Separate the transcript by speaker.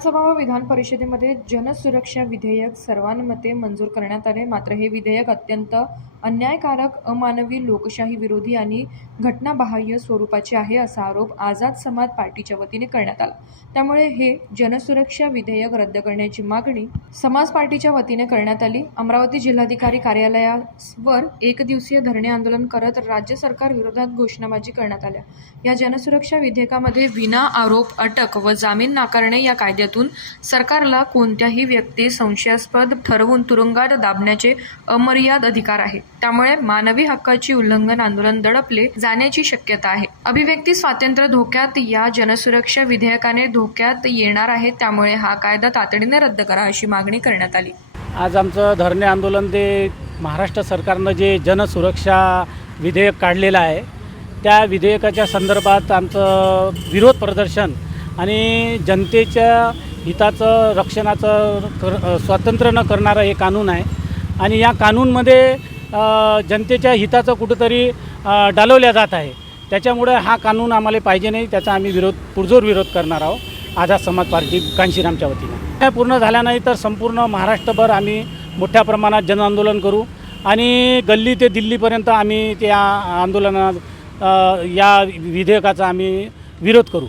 Speaker 1: विधानसभा व विधान परिषदेमध्ये जनसुरक्षा विधेयक सर्वानुमते मंजूर करण्यात आले. मात्र हे विधेयक अत्यंत अन्यायकारक अमानवी लोकशाही विरोधी आणि घटनाबाह्य स्वरूपाचे आहे असा आरोप आझाद समाज पार्टीच्या वतीने करण्यात आला. त्यामुळे हे जनसुरक्षा विधेयक रद्द करण्याची मागणी समाज पार्टीच्या वतीने करण्यात आली. अमरावती जिल्हाधिकारी कार्यालयावर एक दिवसीय धरणे आंदोलन करत राज्य सरकार विरोधात घोषणाबाजी करण्यात आल्या. या जनसुरक्षा विधेयकामध्ये विना आरोप अटक व जामीन नाकारणे या कायद्यातून सरकारला कोणत्याही व्यक्ती संशयास्पद ठरवून तुरुंगात दाबण्याचे अमर्याद अधिकार आहे. त्यामुळे मानवी हक्काची उल्लंघन आंदोलन दडपले जाण्याची शक्यता आहे. अभिव्यक्ती स्वातंत्र्य धोक्यात या जनसुरक्षा विधेयकाने धोक्यात येणार आहे त्यामुळे हा कायदा तातडीने रद्द करा अशी मागणी करण्यात आली.
Speaker 2: आज आमचं धरणे आंदोलन ते महाराष्ट्र सरकारनं जे जनसुरक्षा विधेयक काढलेलं आहे त्या विधेयकाच्या संदर्भात आमचं विरोध प्रदर्शन आणि जनतेच्या हिताचं रक्षणाचं कर स्वातंत्र्य न करणारं हे कानून आहे. आणि या कानूनमध्ये जनतेच्या हिताचं कुठंतरी डालवल्या जात आहे. त्याच्यामुळे हा कानून आम्हाला पाहिजे नाही त्याचा आम्ही विरोध पुरजोर विरोध करणार आहोत आझाद समाज पार्टी कांशीरामच्या वतीनं. काय पूर्ण झाल्या नाही तर संपूर्ण महाराष्ट्रभर आम्ही मोठ्या प्रमाणात जनआंदोलन करू आणि गल्ली ते दिल्लीपर्यंत आम्ही त्या आंदोलनात या विधेयकाचा आम्ही विरोध करू.